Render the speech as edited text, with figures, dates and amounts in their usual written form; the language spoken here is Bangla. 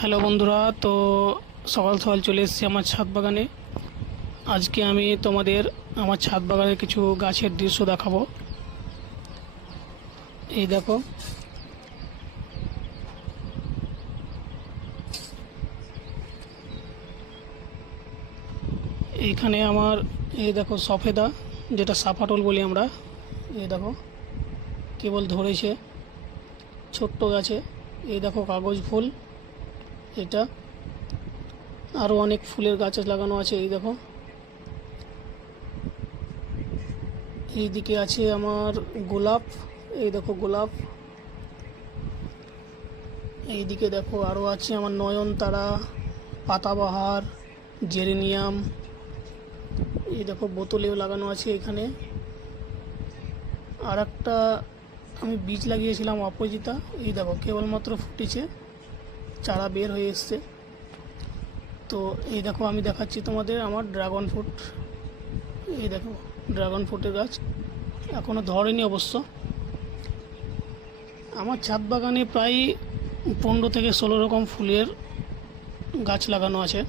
হ্যালো বন্ধুরা, তো সকাল সকাল চলে এসেছি আমার ছাদ বাগানে। আজকে আমি তোমাদের আমার ছাদ বাগানের কিছু গাছের দৃশ্য দেখাবো। এই দেখো, এইখানে আমার এই দেখো সফেদা, যেটা সাফাটল বলি আমরা। এই দেখো কেবল ধরেছে ছোট্ট গাছে। এই দেখো কাগজ ফুল, এটা আরও অনেক ফুলের গাছ লাগানো আছে। এই দেখো, এইদিকে আছে আমার গোলাপ। এই দেখো গোলাপ। এইদিকে দেখো আরও আছে আমার নয়নতারা, পাতাবাহার, জেরেনিয়াম। এই দেখো বোতলেও লাগানো আছে এখানে। আর একটা আমি বীজ লাগিয়েছিলাম অপরাজিতা। এই দেখো কেবলমাত্র ফুটেছে, চারা বের হয়ে এসছে। তো এই দেখো আমি দেখাচ্ছি তোমাদের আমার ড্রাগন ফ্রুট। এই দেখো ড্রাগন ফ্রুটের গাছ এখনও ধরেনি অবশ্য। আমার ছাদ বাগানে প্রায় 15 থেকে 16 রকম ফুলের গাছ লাগানো আছে।